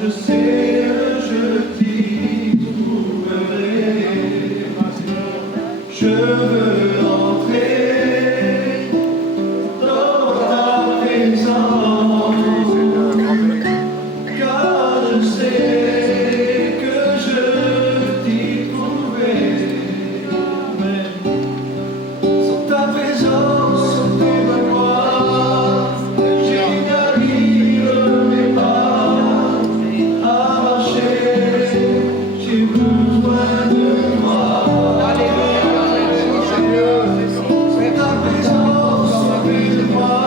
je sais, je t'y trouverai. Je veux entrer dans ta présence, car je sais que je t'y trouverai. Sans ta présence, sans ta gloire, je n'arriverai pas à marcher. J'ai besoin de toi. Sans ta présence, sans moi,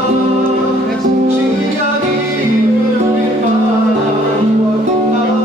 je n'y arriverai pas à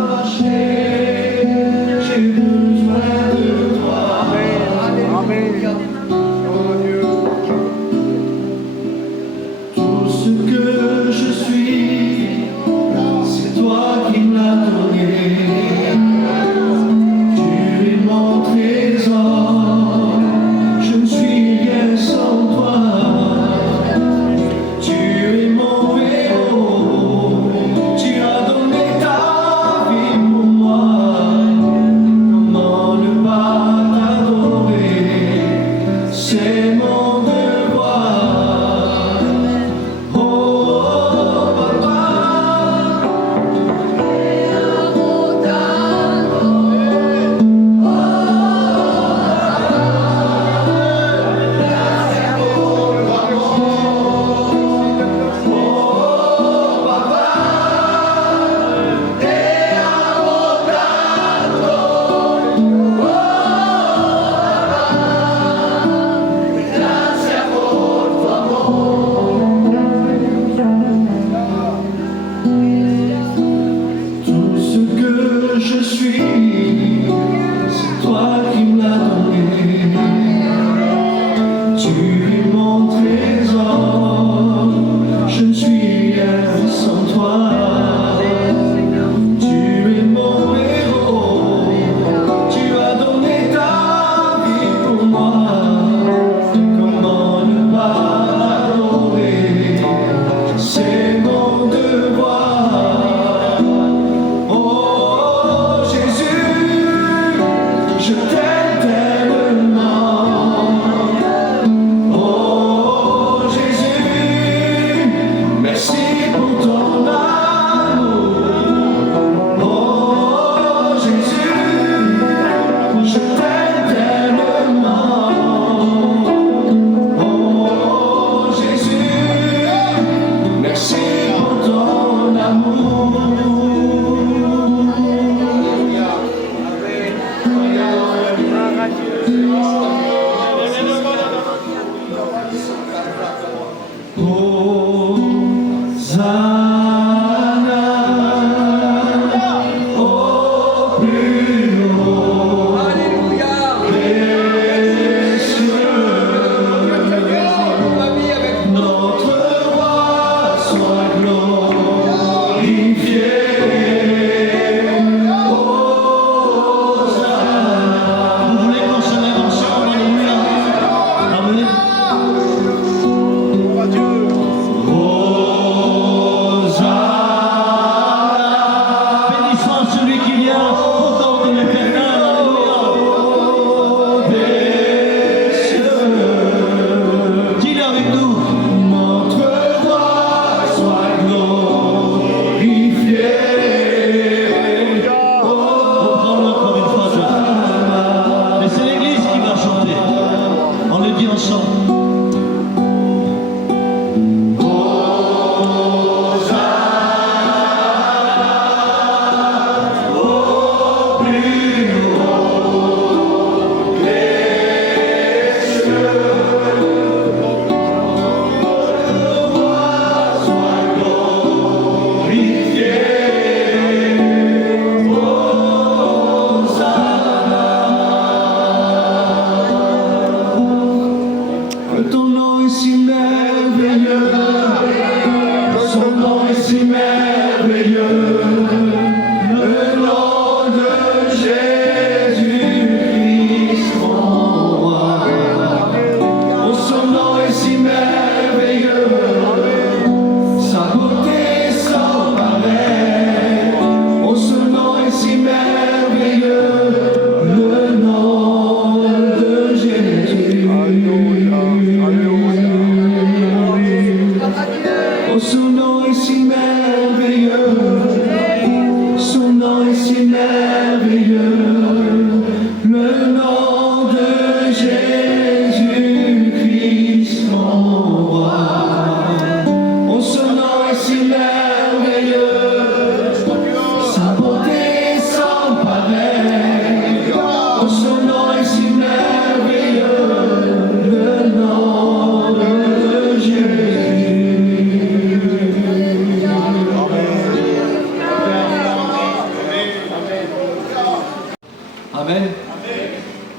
Amen.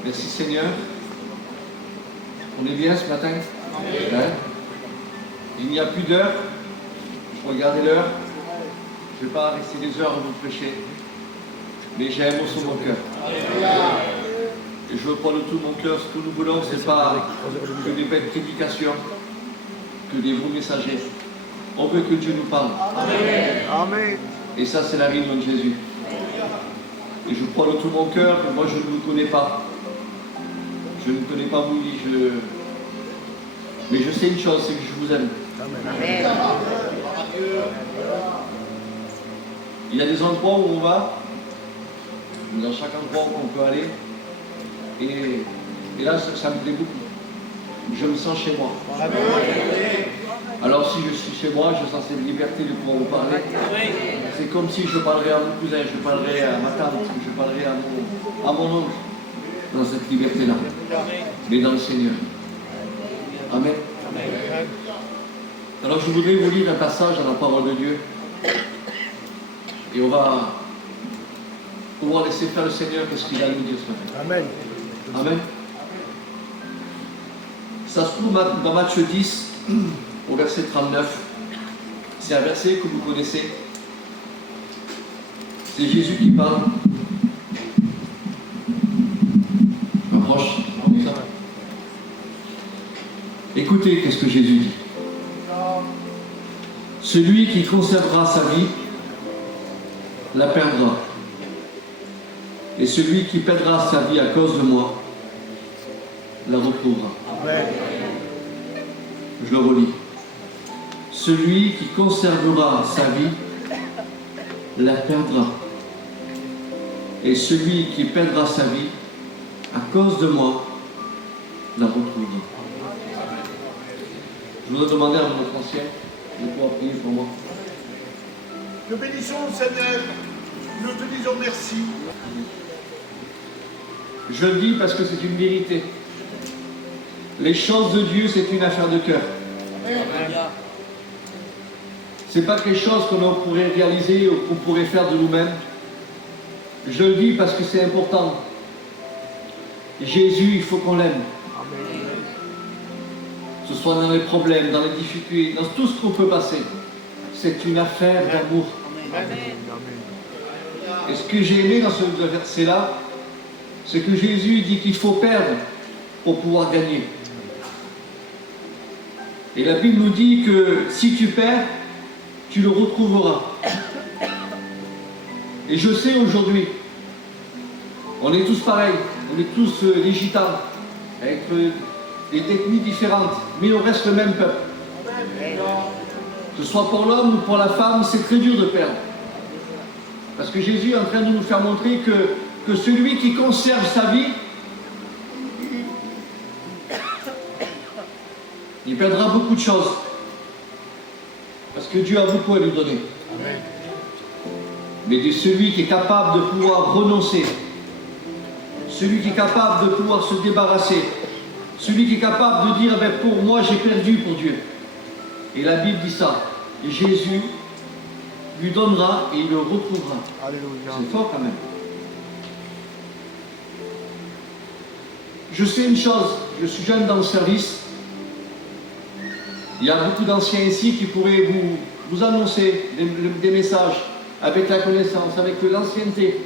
Merci Seigneur. On est bien ce matin? Hein? Il n'y a plus d'heure. Regardez l'heure. Je ne vais pas rester des heures à vous prêcher. Mais j'ai un mot sur mon cœur. Et je veux pas de tout mon cœur. Ce que nous voulons, ce n'est pas que des belles prédications, que des bons messagers. On veut que Dieu nous parle. Amen. Et ça, c'est la réunion de Jésus. Et je crois de tout mon cœur que moi, je ne vous connais pas. Je ne connais pas vous, mais je sais une chose, c'est que je vous aime. Amen. Il y a des endroits où on va, dans chaque endroit où on peut aller, et là, ça me plaît beaucoup. Je me sens chez moi. Alors si je suis chez moi, je sens cette liberté de pouvoir vous parler. C'est comme si je parlerais à mon cousin, je parlerais à ma tante, je parlerais à mon oncle, dans cette liberté-là, mais dans le Seigneur. Amen. Alors je voudrais vous lire un passage dans la parole de Dieu, et on va pouvoir laisser faire le Seigneur qu'est-ce qu'il a à nous dire ce matin. Amen. Amen. Ça se trouve dans Matthieu 10, au verset 39. C'est un verset que vous connaissez. C'est Jésus qui parle. Approche. Comme ça. Écoutez, qu'est-ce que Jésus dit. Celui qui conservera sa vie la perdra. Et celui qui perdra sa vie à cause de moi la retrouvera. Amen. Je le relis. Celui qui conservera sa vie la perdra. Et celui qui perdra sa vie à cause de moi la retrouvera. Je voudrais demander à notre ancien de pouvoir prier pour moi. Nous bénissons le Seigneur. Nous te disons merci. Je le dis parce que c'est une vérité. Les choses de Dieu, c'est une affaire de cœur. Ce n'est pas quelque chose qu'on pourrait réaliser ou qu'on pourrait faire de nous-mêmes. Je le dis parce que c'est important. Jésus, il faut qu'on l'aime. Que ce soit dans les problèmes, dans les difficultés, dans tout ce qu'on peut passer. C'est une affaire d'amour. Et ce que j'ai aimé dans ce verset-là, c'est que Jésus dit qu'il faut perdre pour pouvoir gagner. Et la Bible nous dit que si tu perds, tu le retrouveras. Et je sais aujourd'hui, on est tous pareils, on est tous des gitans, avec des techniques différentes, mais on reste le même peuple. Que ce soit pour l'homme ou pour la femme, c'est très dur de perdre. Parce que Jésus est en train de nous faire montrer que celui qui conserve sa vie, il perdra beaucoup de choses. Parce que Dieu a beaucoup à lui donner. Amen. Mais de celui qui est capable de pouvoir renoncer, celui qui est capable de pouvoir se débarrasser, celui qui est capable de dire, eh bien, pour moi j'ai perdu pour Dieu. Et la Bible dit ça. Et Jésus lui donnera et il le retrouvera. Alléluia. C'est fort quand même. Je sais une chose, je suis jeune dans le service. Il y a beaucoup d'anciens ici qui pourraient vous annoncer des messages avec la connaissance, avec l'ancienneté.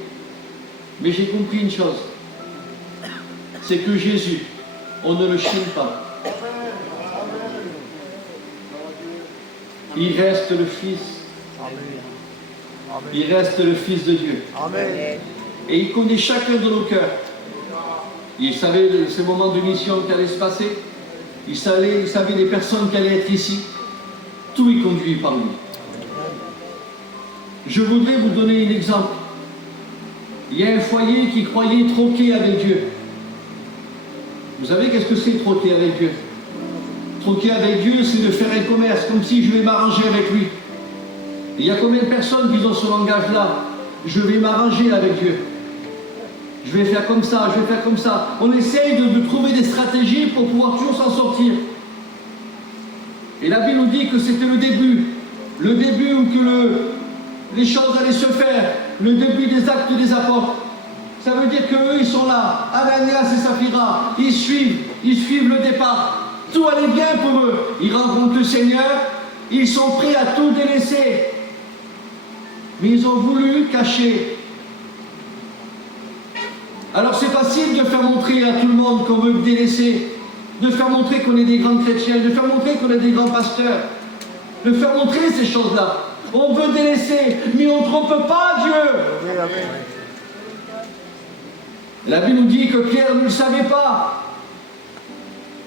Mais j'ai compris une chose, c'est que Jésus, on ne le chine pas. Il reste le Fils. Amen. Il reste le Fils de Dieu. Amen. Et il connaît chacun de nos cœurs. Il savait ces moments de mission qui allaient se passer. Il savait les personnes qui allaient être ici. Tout est conduit par lui. Je voudrais vous donner un exemple. Il y a un foyer qui croyait troquer avec Dieu. Vous savez qu'est-ce que c'est troquer avec Dieu? Troquer avec Dieu, c'est de faire un commerce, comme si je vais m'arranger avec lui. Et il y a combien de personnes qui ont ce langage-là? Je vais m'arranger avec Dieu. Je vais faire comme ça, je vais faire comme ça. On essaye de trouver des stratégies pour pouvoir toujours s'en sortir. Et la Bible nous dit que c'était le début où les choses allaient se faire, le début des actes des apôtres. Ça veut dire qu'eux, ils sont là, Ananias et Saphira, ils suivent le départ. Tout allait bien pour eux. Ils rencontrent le Seigneur, ils sont prêts à tout délaisser. Mais ils ont voulu cacher. Alors c'est facile de faire montrer à tout le monde qu'on veut délaisser, de faire montrer qu'on est des grands chrétiens, de faire montrer qu'on est des grands pasteurs, de faire montrer ces choses-là. On veut délaisser, mais on ne trompe pas Dieu. La Bible nous dit que Pierre ne le savait pas.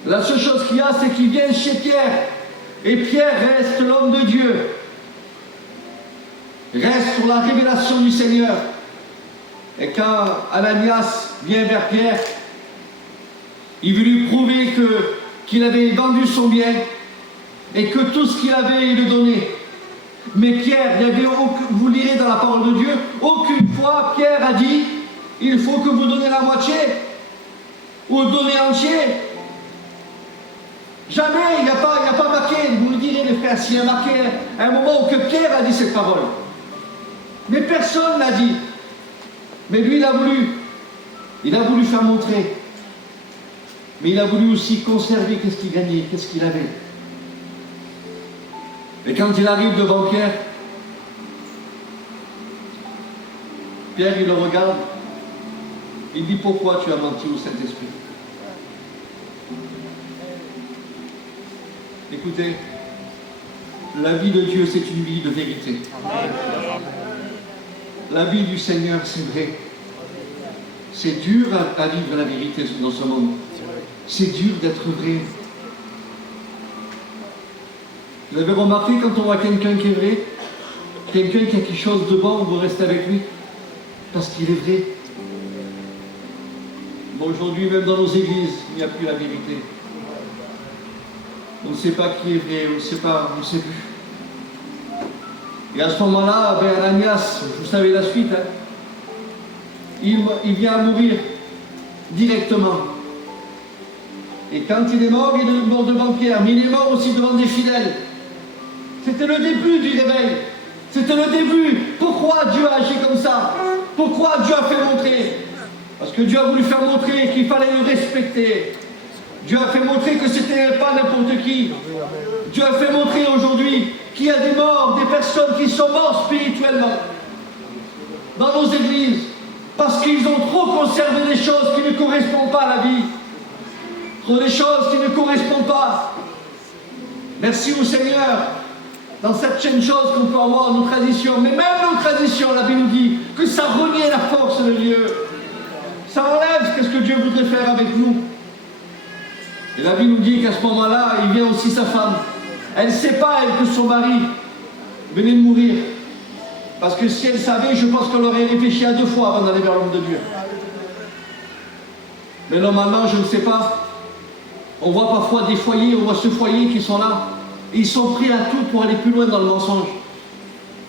La seule chose qu'il y a, c'est qu'il vient chez Pierre. Et Pierre reste l'homme de Dieu. Reste sur la révélation du Seigneur. Et quand Ananias vient vers Pierre, il veut lui prouver qu'il avait vendu son bien et que tout ce qu'il avait, il le donnait. Mais Pierre, vous lirez dans la parole de Dieu, aucune fois Pierre a dit il faut que vous donnez la moitié ou donnez entier. Jamais, il n'y a pas marqué, vous le direz les frères, s'il y a marqué un moment où que Pierre a dit cette parole. Mais personne ne l'a dit. Mais lui, il a voulu faire montrer. Mais il a voulu aussi conserver qu'est-ce qu'il gagnait, qu'est-ce qu'il avait. Et quand il arrive devant Pierre, Pierre, il le regarde, il dit pourquoi tu as menti au Saint-Esprit? Écoutez, la vie de Dieu, c'est une vie de vérité. La vie du Seigneur, c'est vrai. C'est dur à vivre la vérité dans ce monde. C'est dur d'être vrai. Vous avez remarqué quand on voit quelqu'un qui est vrai, quelqu'un qui a quelque chose de bon, vous restez avec lui parce qu'il est vrai. Bon, aujourd'hui, même dans nos églises, il n'y a plus la vérité. On ne sait pas qui est vrai, on ne sait plus. Et à ce moment-là, Ananias, vous savez la suite, hein, il vient à mourir directement. Et quand il est mort devant Pierre, mais il est mort aussi devant des fidèles. C'était le début du réveil. C'était le début. Pourquoi Dieu a agi comme ça? Pourquoi Dieu a fait montrer? Parce que Dieu a voulu faire montrer qu'il fallait le respecter. Dieu a fait montrer que c'était pas n'importe qui. Dieu a fait montrer aujourd'hui qu'il y a des morts, des personnes qui sont mortes spirituellement dans nos églises parce qu'ils ont trop conservé des choses qui ne correspondent pas à la vie. Trop des choses qui ne correspondent pas. Merci au Seigneur. Dans certaines choses qu'on peut avoir, nos traditions, mais même nos traditions, la Bible nous dit que ça renie la force de Dieu. Ça enlève ce que Dieu voudrait faire avec nous. Et la Bible nous dit qu'à ce moment-là, il vient aussi sa femme. Elle ne sait pas, elle, que son mari venait de mourir. Parce que si elle savait, je pense qu'elle aurait réfléchi à 2 fois avant d'aller vers l'homme de Dieu. Mais normalement, je ne sais pas. On voit parfois des foyers, on voit ce foyer qui sont là. Et ils sont prêts à tout pour aller plus loin dans le mensonge.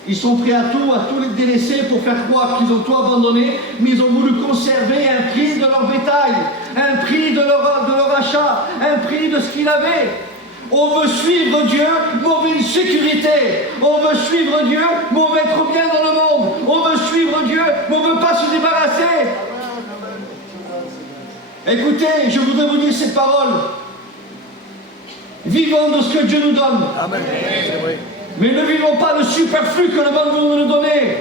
Ils sont prêts à tout les délaisser pour faire croire qu'ils ont tout abandonné, mais ils ont voulu conserver un prix de leur bétail, un prix de leur achat, un prix de ce qu'ils avaient. On veut suivre Dieu, mais on veut une sécurité. On veut suivre Dieu, mais on veut être bien dans le monde. On veut suivre Dieu, mais on ne veut pas se débarrasser. Écoutez, je voudrais vous dire cette parole. Vivons de ce que Dieu nous donne. Amen. Mais ne vivons pas le superflu que le monde veut nous donner.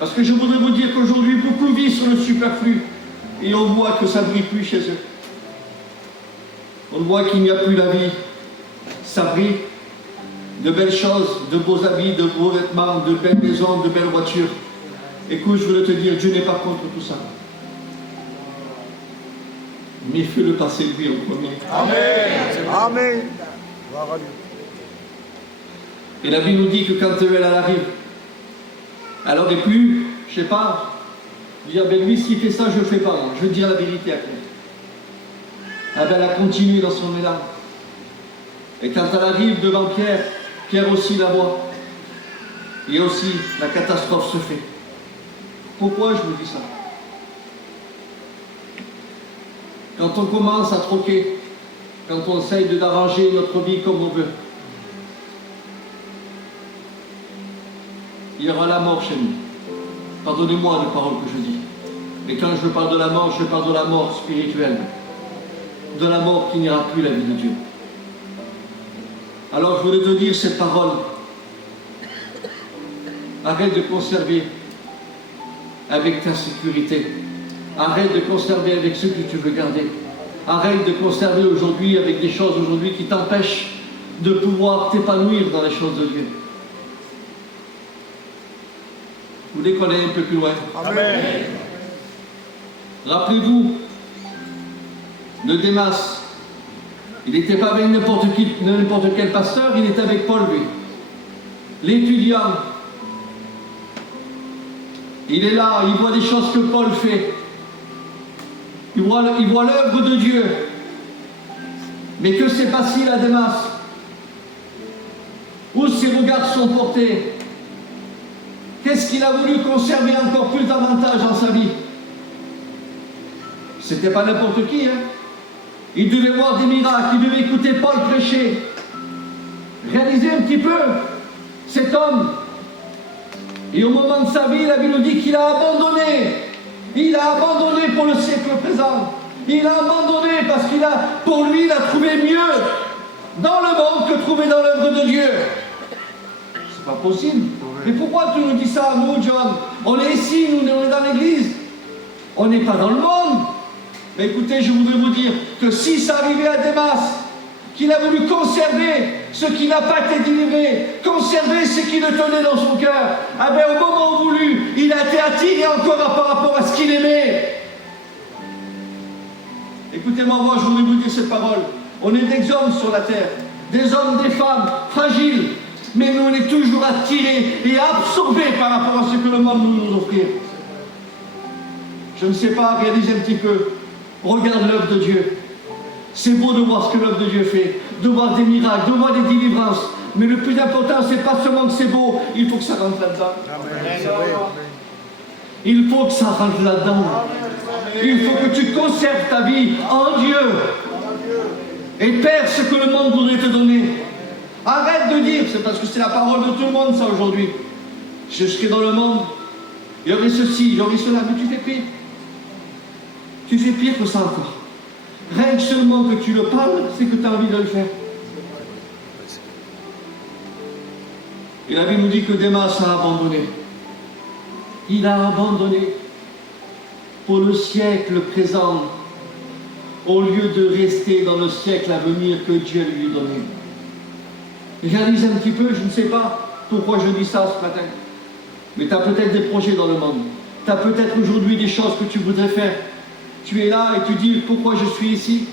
Parce que je voudrais vous dire qu'aujourd'hui, beaucoup vivent sur le superflu. Et on voit que ça ne brille plus chez eux. On voit qu'il n'y a plus la vie. Ça brille. De belles choses, de beaux habits, de beaux vêtements, de belles maisons, de belles voitures. Écoute, je voudrais te dire, Dieu n'est pas contre tout ça. Mais fais-le passer lui en premier. Amen. Amen. Et la Bible nous dit que quand elle arrive, elle aurait pu, je sais pas, dire, ben lui s'il fait ça, je le fais pas, moi. Je veux dire la vérité à lui. Ah ben, elle a continué dans son élan. Et quand elle arrive devant Pierre, Pierre aussi la voit. Et aussi, la catastrophe se fait. Pourquoi je vous dis ça? Quand on commence à troquer, quand on essaye d'arranger notre vie comme on veut, il y aura la mort chez nous. Pardonnez-moi les paroles que je dis. Et quand je parle de la mort, je parle de la mort spirituelle. De la mort qui n'ira plus la vie de Dieu. Alors je voulais te dire cette parole. Arrête de conserver avec ta sécurité. Arrête de conserver avec ceux que tu veux garder. Arrête de conserver aujourd'hui avec des choses aujourd'hui qui t'empêchent de pouvoir t'épanouir dans les choses de Dieu. Vous voulez qu'on aille un peu plus loin? Amen. Rappelez-vous de Démas. Il n'était pas avec n'importe quel pasteur, il était avec Paul, lui. L'étudiant. Il est là, il voit des choses que Paul fait. Il voit l'œuvre de Dieu. Mais que s'est passé à Démas? Où ses regards sont portés? Qu'est-ce qu'il a voulu conserver encore plus davantage dans sa vie? C'était pas n'importe qui, hein? Il devait voir des miracles, il devait écouter Paul prêcher. Réalisez un petit peu cet homme. Et au moment de sa vie, la Bible dit qu'il a abandonné. Il a abandonné pour le siècle présent. Il a abandonné parce pour lui, il a trouvé mieux dans le monde que trouver dans l'œuvre de Dieu. C'est pas possible. Mais pourquoi tu nous dis ça, nous, John? On est ici, nous, on est dans l'église. On n'est pas dans le monde. Mais écoutez, je voudrais vous dire que si ça arrivait à Démas, qu'il a voulu conserver ce qui n'a pas été délivré, conserver ce qui le tenait dans son cœur, ah bien au moment voulu, il a été attiré encore par rapport à ce qu'il aimait. Écoutez-moi, moi, je voudrais vous dire cette parole. On est des hommes sur la terre, des hommes, des femmes, fragiles, mais nous, on est toujours attirés et absorbés par rapport à ce que le monde nous offre. Je ne sais pas, réalisez un petit peu. Regarde l'œuvre de Dieu. C'est beau de voir ce que l'œuvre de Dieu fait, de voir des miracles, de voir des délivrances. Mais le plus important, c'est pas seulement que c'est beau, il faut que ça rentre là-dedans. Il faut que ça rentre là-dedans. Il faut que tu conserves ta vie en Dieu et perds ce que le monde voudrait te donner. Arrête de dire, c'est parce que c'est la parole de tout le monde ça aujourd'hui. Je serai dans le monde, il y aurait ceci, il y aurait cela, mais tu fais pire. Tu fais pire que ça encore. Rien que seulement que tu le parles, c'est que tu as envie de le faire. Et la Bible nous dit que Démas a abandonné. Il a abandonné pour le siècle présent, au lieu de rester dans le siècle à venir que Dieu lui donnait. Réalise un petit peu, je ne sais pas pourquoi je dis ça ce matin, mais tu as peut-être des projets dans le monde. Tu as peut-être aujourd'hui des choses que tu voudrais faire. Tu es là et tu dis pourquoi je suis ici.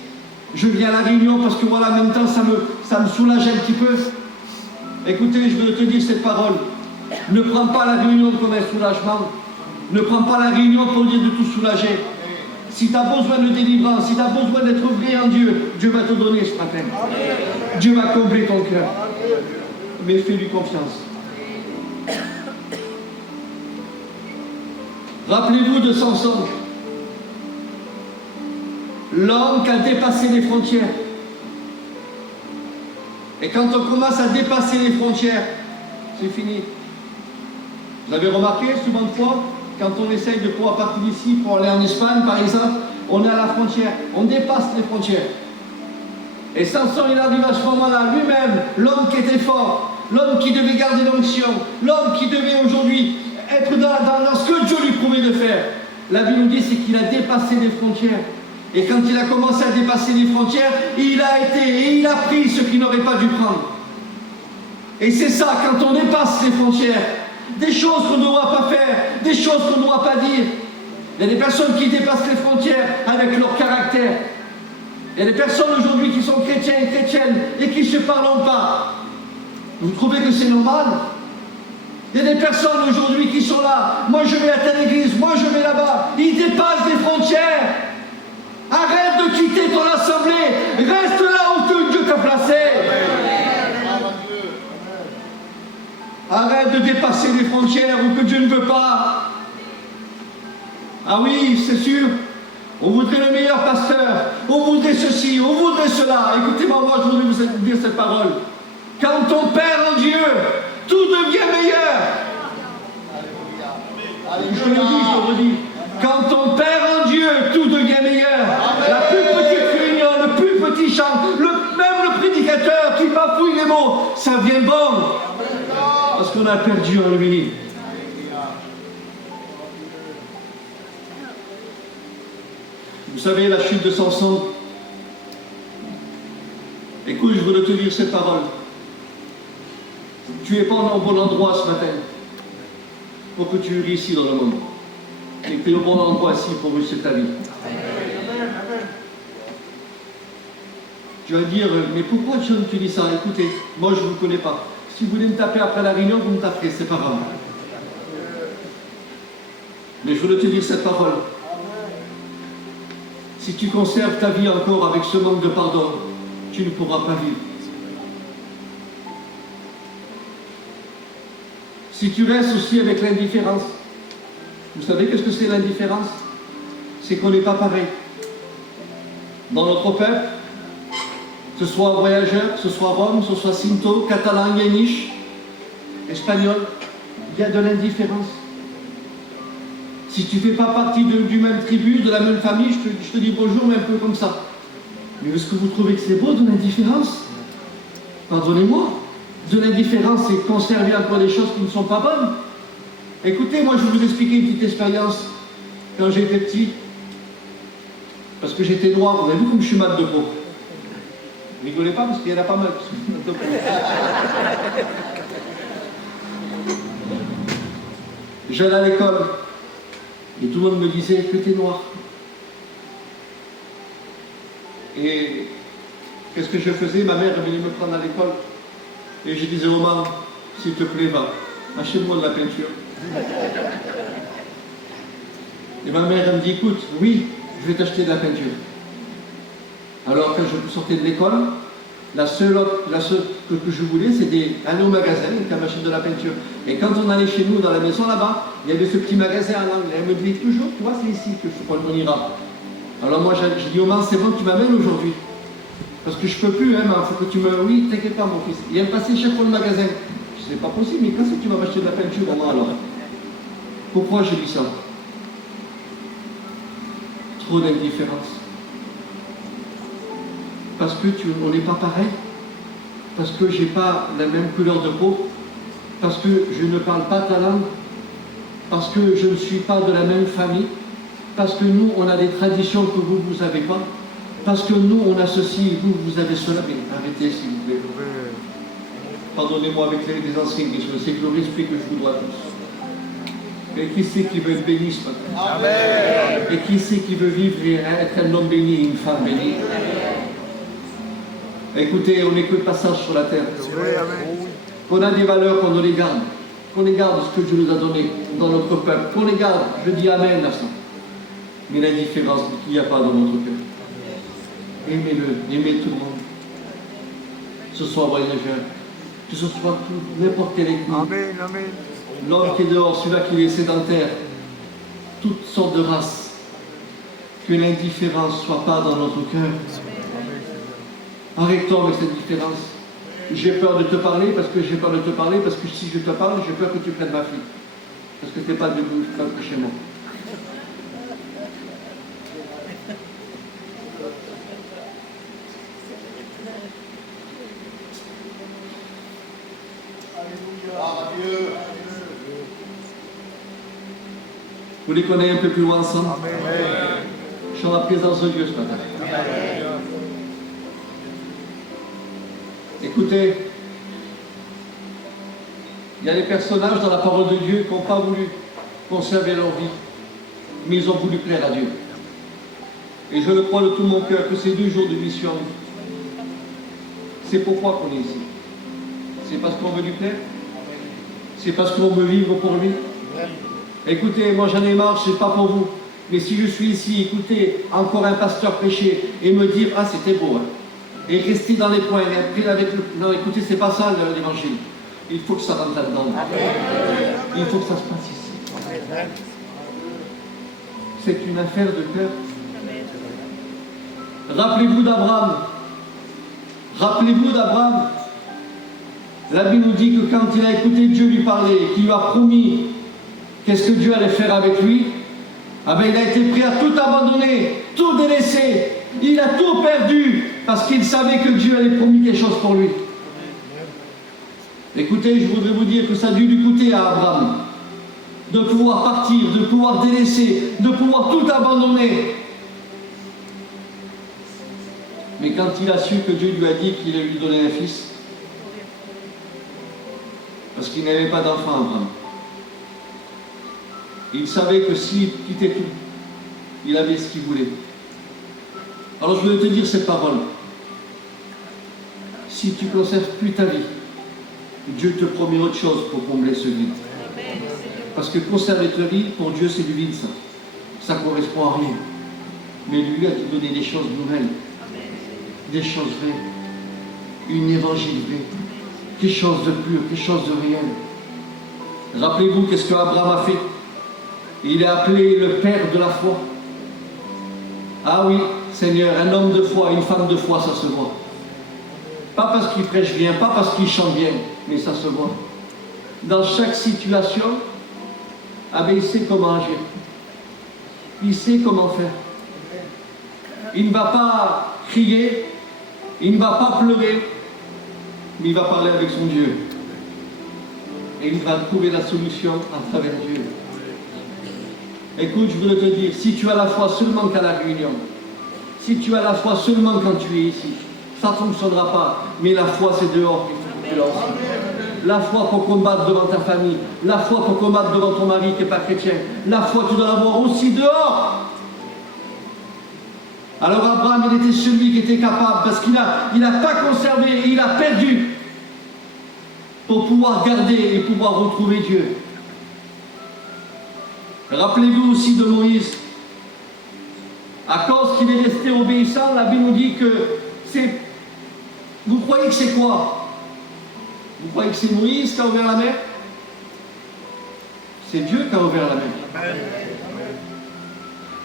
Je viens à la réunion parce que voilà, en même temps ça me soulage un petit peu. Écoutez, je veux te dire cette parole. Ne prends pas la réunion comme un soulagement. Ne prends pas la réunion pour dire de tout soulager. Si tu as besoin de délivrance, si tu as besoin d'être vrai en Dieu, Dieu va te donner ce matin. Dieu va combler ton cœur. Mais fais-lui confiance. Rappelez-vous de Samson. L'homme qui a dépassé les frontières. Et quand on commence à dépasser les frontières, c'est fini. Vous avez remarqué souvent de fois, quand on essaye de pouvoir partir d'ici pour aller en Espagne, par exemple, on est à la frontière, on dépasse les frontières. Et Samson, il arrive à ce moment-là, lui-même, l'homme qui était fort, l'homme qui devait garder l'onction, l'homme qui devait aujourd'hui être dans ce que Dieu lui promet de faire. La Bible nous dit, c'est qu'il a dépassé les frontières. Et quand il a commencé à dépasser les frontières, il a été et il a pris ce qu'il n'aurait pas dû prendre. Et c'est ça, quand on dépasse les frontières, des choses qu'on ne doit pas faire, des choses qu'on ne doit pas dire. Il y a des personnes qui dépassent les frontières avec leur caractère. Il y a des personnes aujourd'hui qui sont chrétiens et chrétiennes et qui ne se parlent pas. Vous trouvez que c'est normal? Il y a des personnes aujourd'hui qui sont là. Moi je vais à telle église, moi je vais là-bas. Ils dépassent les frontières. Arrête de quitter ton assemblée. Reste là où Dieu t'a placé. Arrête de dépasser les frontières où que Dieu ne veut pas. Ah oui, c'est sûr. On voudrait le meilleur pasteur. On voudrait ceci, on voudrait cela. Écoutez-moi, moi je voudrais vous dire cette parole. Quand on perd en Dieu, tout devient meilleur. Je le dis, je le redis. Quand on perd qu'on a perdu en lui. Vous savez, la chute de Samson. Écoute, je voudrais te lire ces paroles. Tu n'es pas au bon endroit ce matin pour que tu réussisses dans le monde. Et tu es au bon endroit ici pour réussir ta vie. Tu vas dire, mais pourquoi John tu dis ça? Écoutez, moi je ne vous connais pas. Si vous voulez me taper après la réunion, vous me taperez, c'est pas grave. Mais je voulais te dire cette parole. Si tu conserves ta vie encore avec ce manque de pardon, tu ne pourras pas vivre. Si tu restes aussi avec l'indifférence, vous savez qu'est-ce que c'est l'indifférence? C'est qu'on n'est pas pareil. Dans notre peuple, que ce soit voyageur, que ce soit Rome, que ce soit Cinto, catalan, yéniche, espagnol, il y a de l'indifférence. Si tu ne fais pas partie du même tribu, de la même famille, je te dis bonjour, mais un peu comme ça. Mais est-ce que vous trouvez que c'est beau de l'indifférence? Pardonnez-moi. De l'indifférence, c'est conserver encore des choses qui ne sont pas bonnes. Écoutez, moi je vais vous expliquer une petite expérience. Quand j'étais petit, parce que j'étais noir, vous avez vu comme je suis mal de peau. Rigolez pas parce qu'il y en a pas mal. J'allais à l'école et tout le monde me disait que tu es noir. Et qu'est-ce que je faisais? Ma mère venait me prendre à l'école et je disais aux mamans, s'il te plaît, va, achète-moi de la peinture. Et ma mère elle me dit, écoute, oui, je vais t'acheter de la peinture. Alors quand je sortais de l'école, la seule que je voulais, c'était aller au magasin et qu'elle m'achète de la peinture. Et quand on allait chez nous, dans la maison là-bas, il y avait ce petit magasin en anglais. Elle me disait toujours, tu vois, c'est ici qu'on ira. Alors moi, j'ai dit, maman, c'est bon, tu m'amènes aujourd'hui. Parce que je peux plus, hein, il faut que tu me... Oui, t'inquiète pas, mon fils. Il vient passer chaque fois le magasin. Je dis, c'est pas possible, mais quand est-ce que tu vas m'acheter de la peinture, maman, alors? Pourquoi j'ai dit ça? Trop d'indifférence. Parce que on n'est pas pareil, parce que j'ai pas la même couleur de peau, parce que je ne parle pas ta langue, parce que je ne suis pas de la même famille, parce que nous, on a des traditions que vous n'avez pas, parce que nous, on a ceci, vous avez cela. Mais arrêtez, s'il vous plaît. Pardonnez-moi avec les anciens questions, c'est que le respect que je vous dois à tous. Et qui c'est qui veut être béni ce matin? Amen. Et qui c'est qui veut vivre et être un homme béni et une femme bénie? Écoutez, on n'est que le passage sur la terre. Qu'on a des valeurs, qu'on les garde. Qu'on les garde ce que Dieu nous a donné dans notre peuple. Qu'on les garde, je dis Amen à ça. Mais l'indifférence qu'il n'y a pas dans notre cœur. Aimez-le, aimez tout le monde. Que ce soit voyageur, que ce soit n'importe quel ethnie. Amen, amen. L'homme qui est dehors, celui-là qui est sédentaire, toutes sortes de races. Que l'indifférence ne soit pas dans notre cœur. Arrête-toi avec cette différence. J'ai peur de te parler parce que j'ai peur de te parler, parce que si je te parle, j'ai peur que tu prennes ma fille. Parce que tu n'es pas debout comme chez moi. Vous les connaissez un peu plus loin ensemble? Je suis en la présence de Dieu ce matin. Écoutez, il y a des personnages dans la parole de Dieu qui n'ont pas voulu conserver leur vie, mais ils ont voulu plaire à Dieu. Et je le crois de tout mon cœur que ces 2 jours de mission, c'est pourquoi qu'on est ici. C'est parce qu'on veut lui plaire. C'est parce qu'on veut vivre pour lui. Écoutez, moi j'en ai marre, c'est pas pour vous. Mais si je suis ici, écoutez, encore un pasteur prêcher et me dire, ah c'était beau, hein. Et rester dans les points, et après avec le... Non, écoutez, c'est pas ça l'évangile. Il faut que ça rentre là-dedans. Il faut que ça se passe ici. C'est une affaire de cœur. Rappelez-vous d'Abraham. Rappelez-vous d'Abraham. La Bible nous dit que quand il a écouté Dieu lui parler, qu'il lui a promis qu'est-ce que Dieu allait faire avec lui, ah ben, il a été prêt à tout abandonner, tout délaisser. Il a tout perdu parce qu'il savait que Dieu avait promis quelque chose pour lui. Écoutez, je voudrais vous dire que ça a dû lui coûter à Abraham de pouvoir partir, de pouvoir délaisser, de pouvoir tout abandonner. Mais quand il a su que Dieu lui a dit qu'il allait lui donner un fils, parce qu'il n'avait pas d'enfant, Abraham, il savait que s'il quittait tout, il avait ce qu'il voulait. Alors je voulais te dire cette parole. Si tu ne conserves plus ta vie, Dieu te promet autre chose pour combler ce vide. Parce que conserver ta vie, pour Dieu, c'est du vide, ça. Ça ne correspond à rien. Mais lui a te donné des choses nouvelles, des choses vraies, une évangile vrai, quelque chose de pur, quelque chose de réel. Rappelez-vous qu'est-ce qu'Abraham a fait. Il est appelé le père de la foi. Ah oui, Seigneur, un homme de foi, une femme de foi, ça se voit. Pas parce qu'il prêche bien, pas parce qu'il chante bien, mais ça se voit. Dans chaque situation, il sait comment agir. Il sait comment faire. Il ne va pas crier, il ne va pas pleurer, mais il va parler avec son Dieu. Et il va trouver la solution à travers Dieu. Écoute, je voudrais te dire, si tu as la foi seulement qu'à la réunion, si tu as la foi seulement quand tu es ici, ça ne fonctionnera pas. Mais la foi, c'est dehors qu'il faut que tu lances. La foi pour combattre devant ta famille, la foi pour combattre devant ton mari qui n'est pas chrétien, la foi tu dois l'avoir aussi dehors. Alors Abraham, il était celui qui était capable, parce qu'il n'a pas conservé, il a perdu pour pouvoir garder et pouvoir retrouver Dieu. Rappelez-vous aussi de Moïse. À cause qu'il est resté obéissant, la Bible nous dit que c'est... Vous croyez que c'est quoi? Vous croyez que c'est Moïse qui a ouvert la mer? C'est Dieu qui a ouvert la mer.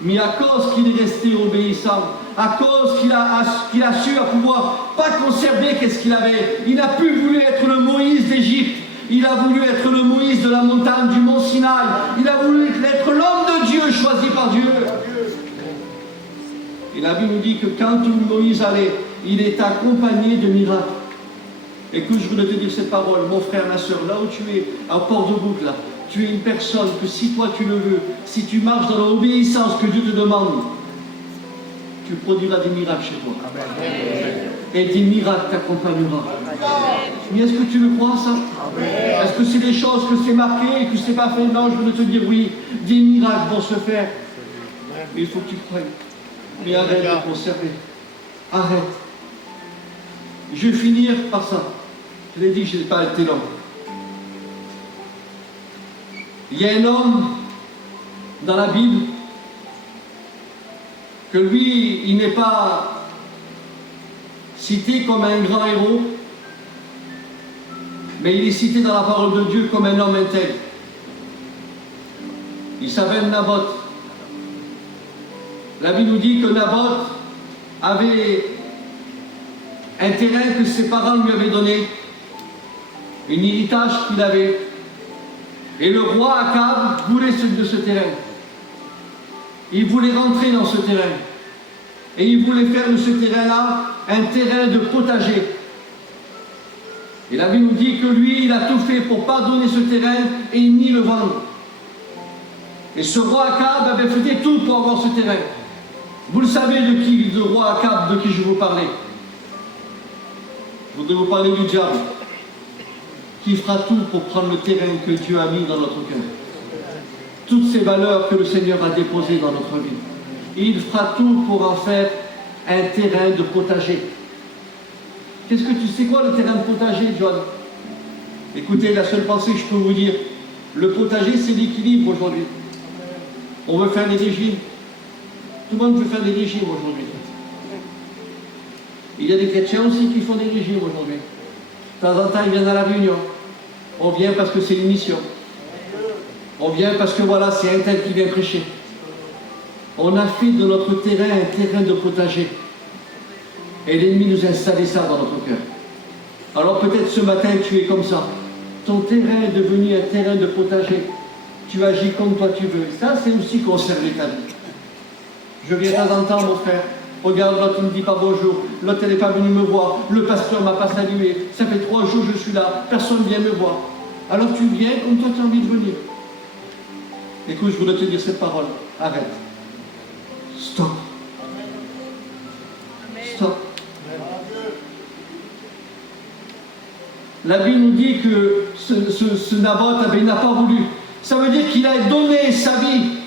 Mais à cause qu'il est resté obéissant, à cause qu'il a su à pouvoir pas conserver qu'est-ce qu'il avait, il n'a plus voulu être le Moïse d'Égypte. Il a voulu être le Moïse de la montagne du mont Sinaï. Il a voulu être l'homme de Dieu choisi par Dieu. Et la Bible nous dit que quand Moïse allait, il est accompagné de miracles. Écoute, je voulais te dire cette parole, mon frère, ma soeur, là où tu es, à Port-de-Boucle, là, tu es une personne que si toi tu le veux, si tu marches dans l'obéissance que Dieu te demande, tu produiras des miracles chez toi. Amen. Et des miracles t'accompagneront. Mais est-ce que tu le crois, ça? Est-ce que c'est des choses que c'est marqué et que c'est pas fait? Non, je veux te dire oui, des miracles vont se faire. Mais il faut que tu croies. Mais arrête de conserver. Arrête. Je vais finir par ça. Je l'ai dit, je n'ai pas été long. Il y a un homme dans la Bible que lui, il n'est pas cité comme un grand héros, mais il est cité dans la parole de Dieu comme un homme intègre. Il s'appelle Naboth. La Bible nous dit que Naboth avait un terrain que ses parents lui avaient donné, un héritage qu'il avait. Et le roi Akab voulait de ce terrain. Il voulait rentrer dans ce terrain. Et il voulait faire de ce terrain-là un terrain de potager. Et la Bible nous dit que lui, il a tout fait pour ne pas donner ce terrain et ni le vendre. Et ce roi Akab avait fait tout pour avoir ce terrain. Vous le savez de qui, le roi Akab, de qui je vous parlais. Je voudrais vous parler du diable, qui fera tout pour prendre le terrain que Dieu a mis dans notre cœur. Toutes ces valeurs que le Seigneur a déposées dans notre vie. Et il fera tout pour en faire un terrain de potager. Qu'est-ce que tu sais quoi le terrain de potager, John? Écoutez, la seule pensée que je peux vous dire, le potager, c'est l'équilibre aujourd'hui. On veut faire des régimes. Tout le monde veut faire des régimes aujourd'hui. Il y a des chrétiens aussi qui font des régimes aujourd'hui. De temps en temps, ils viennent à la réunion. On vient parce que c'est une mission. On vient parce que voilà, c'est un tel qui vient prêcher. On a fait de notre terrain un terrain de potager. Et l'ennemi nous a installé ça dans notre cœur. Alors peut-être ce matin, tu es comme ça. Ton terrain est devenu un terrain de potager. Tu agis comme toi tu veux. Ça, c'est aussi conserver ta vie. Je viens de temps en temps, mon frère. Regarde, l'autre il ne me dit pas bonjour, l'autre elle n'est pas venue me voir, le pasteur ne m'a pas salué, ça fait 3 jours que je suis là, personne ne vient me voir. Alors tu viens comme toi tu as envie de venir. Écoute, je voudrais te dire cette parole. Arrête. Stop. Stop. La Bible nous dit que ce Naboth, il n'a pas voulu. Ça veut dire qu'il a donné sa vie.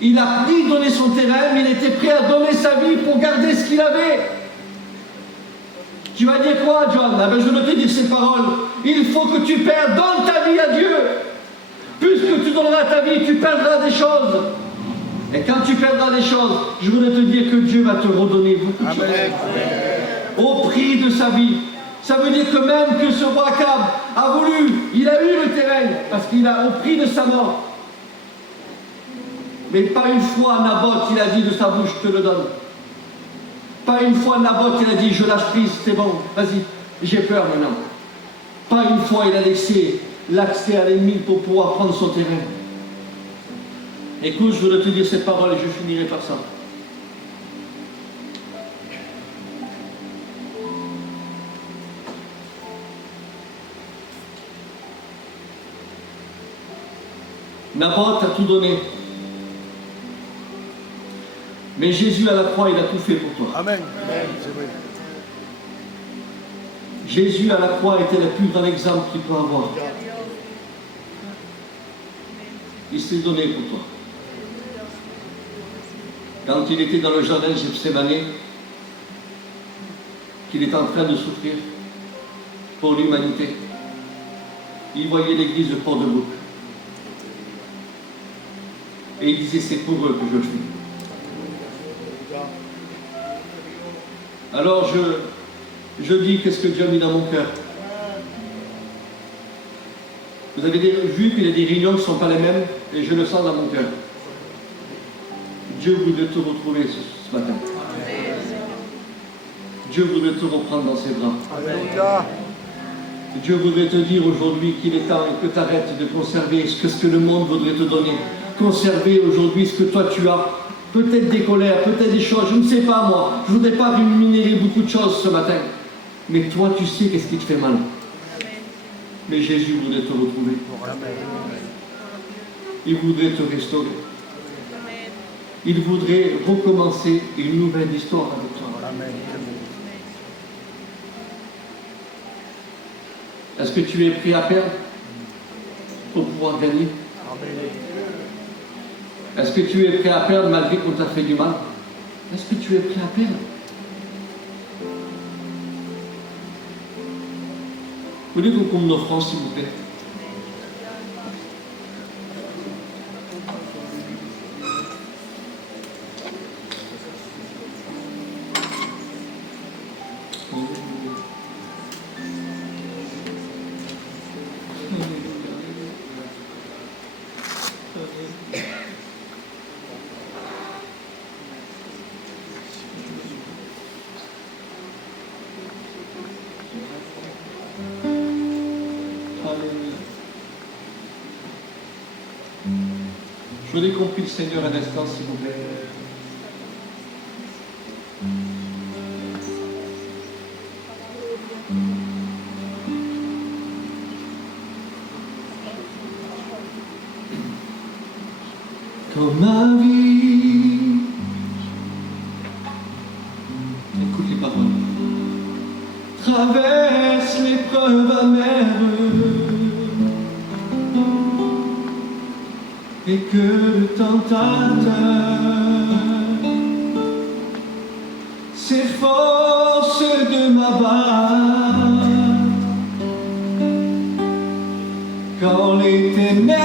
Il a dit donner son terrain, mais il était prêt à donner sa vie pour garder ce qu'il avait. Tu vas dire quoi, John? Ah ben, je veux te dire ces paroles. Il faut que tu perdes, donne ta vie à Dieu. Puisque tu donneras ta vie, tu perdras des choses. Et quand tu perdras des choses, je voudrais te dire que Dieu va te redonner beaucoup de choses. Au prix de sa vie. Ça veut dire que même que ce roi Akab a voulu, il a eu le terrain, parce qu'il a au prix de sa mort. Mais pas une fois Naboth, il a dit de sa bouche, je te le donne. Pas une fois Naboth, il a dit, je lâche prise, c'est bon, vas-y, j'ai peur maintenant. Pas une fois il a laissé l'accès à l'ennemi pour pouvoir prendre son terrain. Écoute, je voudrais te dire cette parole et je finirai par ça. Naboth a tout donné. Mais Jésus à la croix, il a tout fait pour toi. Amen. Amen. C'est vrai. Jésus à la croix était le plus grand exemple qu'il peut avoir. Il s'est donné pour toi. Quand il était dans le jardin de Gethsémane, qu'il était en train de souffrir pour l'humanité, il voyait l'église de Port-de-Bouc. Et il disait, c'est pour eux que je le fais. Alors je dis, qu'est-ce que Dieu a mis dans mon cœur? Vous avez vu qu'il y a des réunions qui ne sont pas les mêmes, et je le sens dans mon cœur. Dieu voudrait te retrouver ce matin. Dieu voudrait te reprendre dans ses bras. Alléluia. Dieu voudrait te dire aujourd'hui qu'il est temps que tu arrêtes de conserver ce que le monde voudrait te donner. Conserver aujourd'hui ce que toi tu as. Peut-être des colères, peut-être des choses, je ne sais pas moi. Je ne voudrais pas rémunérer beaucoup de choses ce matin. Mais toi tu sais qu'est-ce qui te fait mal. Mais Jésus voudrait te retrouver. Il voudrait te restaurer. Il voudrait recommencer une nouvelle histoire avec toi. Est-ce que tu es prêt à perdre pour pouvoir gagner? Est-ce que tu es prêt à perdre malgré qu'on t'a fait du mal? Est-ce que tu es prêt à perdre? Vous voulez qu'on compte nos offrandes, s'il vous plaît? Je voudrais qu'on prie le Seigneur un instant, s'il vous plaît. Comme ma vie, écoute les paroles, traverse l'épreuve amère, et que le tentateur s'efforce de m'abattre quand les ténèbres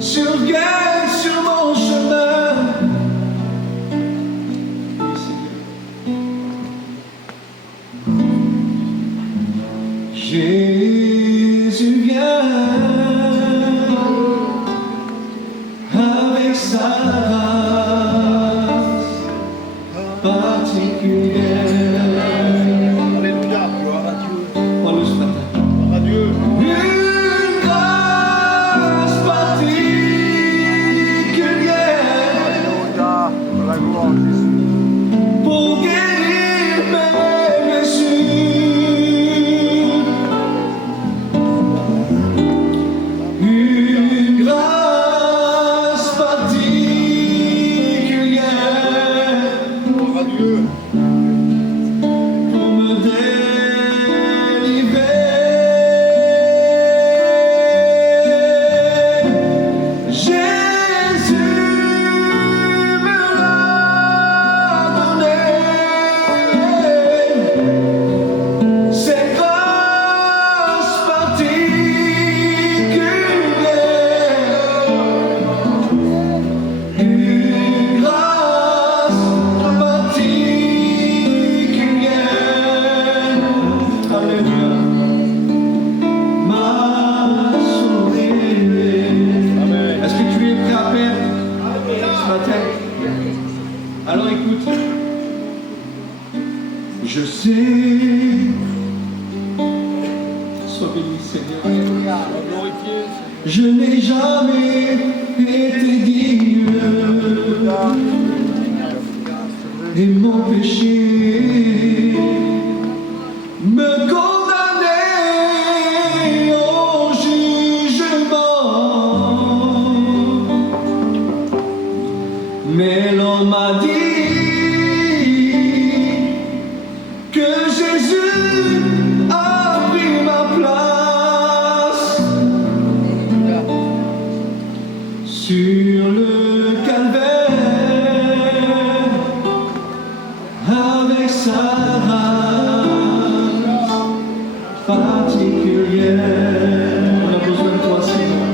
surviennent sur mon chemin. Oui, Seigneur. Jésus vient avec sa grâce particulière. Alléluia. Gloire à Dieu. Je sais, sois béni Seigneur, je n'ai jamais été digne et mon péché me condamnait au jugement. Mais l'on m'a dit que Jésus a pris ma place sur le calvaire avec sa grâce particulière. On a besoin de toi, Seigneur.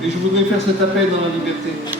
Et je voudrais faire cet appel dans la liberté.